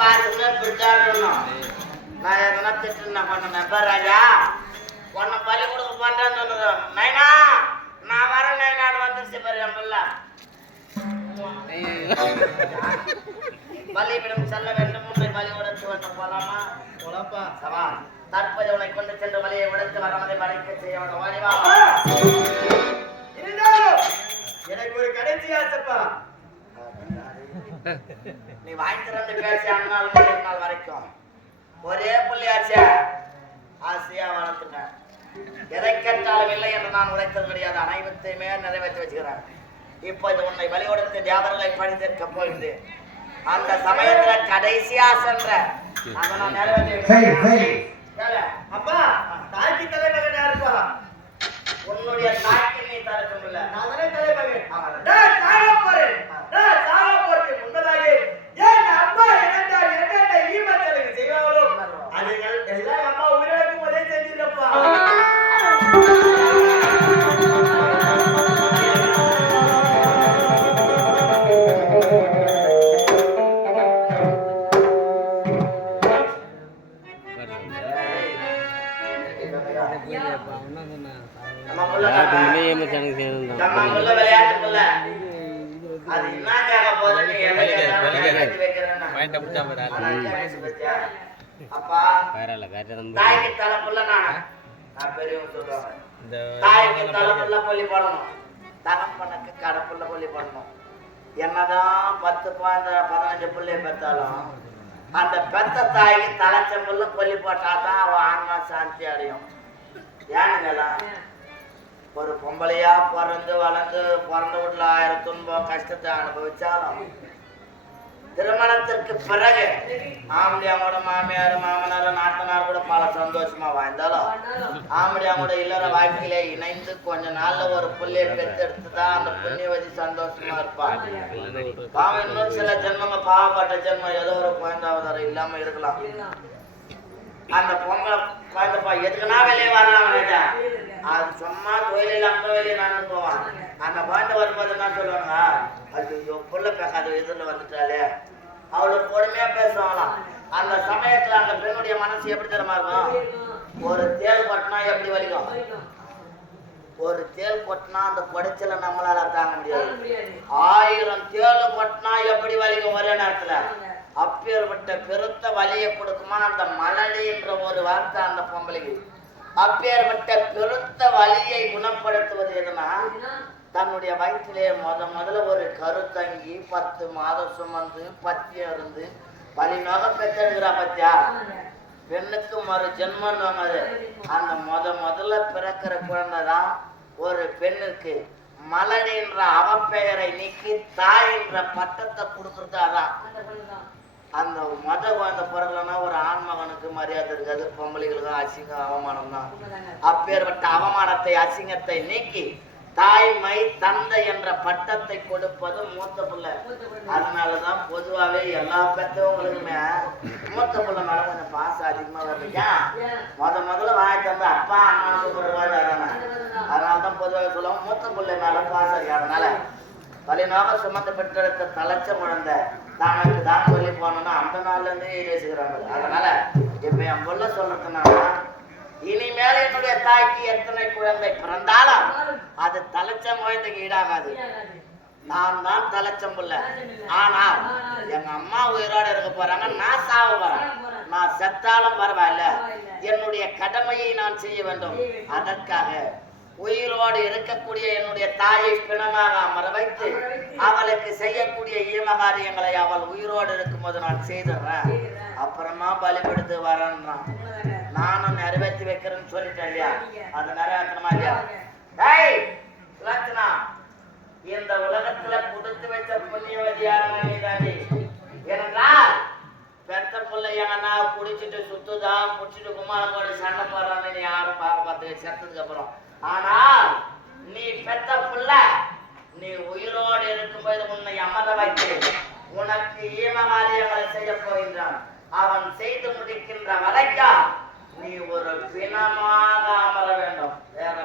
வாசல்ல பிடிச்சாடணும். நான் எதனா திட்டுனா பண்ணேன் ராஜா உன்னை பள்ளி கொடுக்க பண்றேன்னு சொன்னது நைனா நான் வர நைனான்னு வந்துருச்சு பாரு என் பிள்ளை பள்ளியிடம் செல்ல வேண்டும் முன்னை பலி உடைத்து வந்து போலாமா போலாப்பா சவா தற்போது உன்னை கொண்டு சென்று வழியை உடைத்து வரமதை வளைக்க செய்ய ஓடிவா எனக்கு ஒரு கடைசி ஆசைப்பா நீ வாங்கி திறந்து பேசி அண்ணால் நாள் வரைக்கும் ஒரே புள்ளியாச்சா ஆசையா வளர்த்துட்டேன் எதை கேட்டாலும் இல்லை என்று நான் உரைத்தது கிடையாது அனைவத்தையுமே நிறைவேற்றி வச்சுக்கிறேன் இப்போ இது உன்னை வழிபடுத்த தேவர்களை பணிந்திருக்க போகுது அந்த சமயத்துல கடைசியா சென்ற அதை நான் நிறைவேற்றி அப்பா தாய்க்கு தலைமகன் யாருப்பா உன்னுடைய தாய்க்கு நீ தரக்கும் இல்ல நான் தானே தலைமகன் முன்னதாக ஏன் அப்பா என்னென்ன ஈமத்தலுக்கு செய்வாங்களோ அதுகள் எல்லாம் அம்மா உயிரிழக்கும் போதே செஞ்சிருப்பா என்னதான் 10-15 பிள்ளை பெற்றாலும் அந்த பெத்த தாய்க்கு தலைச்சம்புள்ள கொல்லி போட்டாதான் அவன் ஆன்மா சாந்தி அடையும் ஏனுங்களா ஒரு பொம்பளையா பிறந்து வளர்ந்து பிறந்த வீட்டுல 1000 துன்பம் கஷ்டத்தை அனுபவிச்சாலும் திருமணத்திற்கு பிறகு ஆம்படியாவோட மாமியார் மாமனார் நாத்தனார் கூட பல சந்தோஷமா வாழ்ந்தாலும் ஆம்படியாவோட இல்லற வாழ்க்கையில இணைந்து கொஞ்ச நாள்ல ஒரு புள்ளைய பெற்று எடுத்துதான் அந்த புண்ணியவதி சந்தோஷமா இருப்பாங்க பாவம் இன்னும் சில ஜென்மங்க பாவப்பட்ட ஜென்மம் ஏதோ ஒரு குழந்தாவது இல்லாம இருக்கலாம் அந்த பொங்கலை குழந்தைப்பா எதுக்குன்னா வெளியே வரலாம் ராஜா அது சும்மா தொழிலில் அந்த வெளியே நடந்து போவான் அந்த குழந்தை வரும்போது என்ன சொல்லுவாங்க அது புள்ள பேசாத எதிரில் வந்துட்டாலே அவளுக்கு பொறுமையா பேசுவாங்களாம் அந்த சமயத்துல அந்த பெண்ணுடைய மனசு எப்படி தெரியுமா இருக்கும் ஒரு தேல் கொட்டினா எப்படி வலிக்கும் ஒரு தேல் கொட்டினா அந்த குடைச்சல நம்மளால தாங்க முடியாது 1000 தேல் கொட்டினா எப்படி வலிக்கும் ஒரே நேரத்துல அப்பேற்பட்ட பெருத்த வலியை கொடுக்குமா அந்த மலடி என்ற ஒரு வார்த்தை அந்த பொம்பளைக்கு அப்பேற்பட்ட பெருத்த வலியை குணப்படுத்துவது எதுனா தன்னுடைய வயிற்றிலே முதல்ல ஒரு கருத்தங்கி 10 மாதம் சுமந்து பத்தியம் இருந்து வலி நோக பெற்றெடுக்கிறா பத்தியா பெண்ணுக்கு மறு ஜென்மம் அது அந்த முதல்ல பிறக்கிற குழந்தைதான் ஒரு பெண்ணுக்கு மலடி என்ற அவப்பெயரை நீக்கி தாய் என்ற பட்டத்தை கொடுக்கறது அதான் அந்த குழந்தை பிறகுலன்னா ஒரு ஆண்மகனுக்கு மரியாதை இருக்காது பொம்பளைகளுக்கு அசிங்கம் அவமானம் தான் அப்பேற்பட்ட அவமானத்தை அசிங்கத்தை நீக்கி தாய்மை தந்தை என்ற பட்டத்தை கொடுப்பது மூத்த பிள்ளை அதனாலதான் பொதுவாவே எல்லா பெற்றவங்களுக்குமே மூத்த பிள்ளை மேல கொஞ்சம் பாசம் அதிகமா வருது முதல்ல வாங்கிட்டு வந்து அப்பா அம்மா அதனாலதான் பொதுவாக சொல்லுவோம் மூத்த பிள்ளை மேல பாசம் அதனால தலைநோக சுமந்து பெற்றெடுத்த தலைச்ச குழந்தை தானுக்கு தான் சொல்லி போனோம்னா அந்த நாள்ல இருந்தே யோசிக்கிறாங்க அதனால இப்ப என் புள்ள சொல்றதுனால இனிமேல் என்னுடைய தாய்க்கு எத்தனை குழந்தை பிறந்தாலும் அது தலைச்ச குழந்தைக்கு ஈடாகாது நான் தான் தலைச்சம் புள்ள ஆனால் எங்க அம்மா உயிரோட இருக்க போறாங்க நான் சாவ போறேன் நான் செத்தாலும் பரவாயில்ல என்னுடைய கடமையை நான் செய்ய வேண்டும் அதற்காக உயிரோடு இருக்கக்கூடிய என்னுடைய தாயை பிணமாக அமர வைத்து அவளுக்கு செய்யக்கூடிய ஈமகாரியங்களை அவள் உயிரோடு இருக்கும்போது நான் செய்துடுறேன் அப்புறமா பலிபடுத்து வரேன்றான் நானும் நிறைவேற்றி வைக்கிறேன்னு சொல்லிட்டேன் இல்லையா அது நிறைவேற்றணுமா இல்லையா இந்த உலகத்துல கொடுத்து வச்ச புண்ணியவதியான நீதாண்டி ஏனென்றால் பெத்த பிள்ளைங்கன்னா குடிச்சிட்டு சுத்துதான் குடிச்சிட்டு குமாரங்கோட சண்டை போறான்னு நீ யாரும் பார்த்து செத்ததுக்கு அப்புறம் ஆனால் நீ பெத்த புள்ள நீ உயிரோடு இருக்கும்போது உன்னை அமர வைத்து உனக்கு ஈமகாரியங்களை செய்ய போகின்றான் அவன் செய்து முடிக்கின்ற வரைக்கும் நீ ஒரு பிணமாக அமர வேண்டும் வேற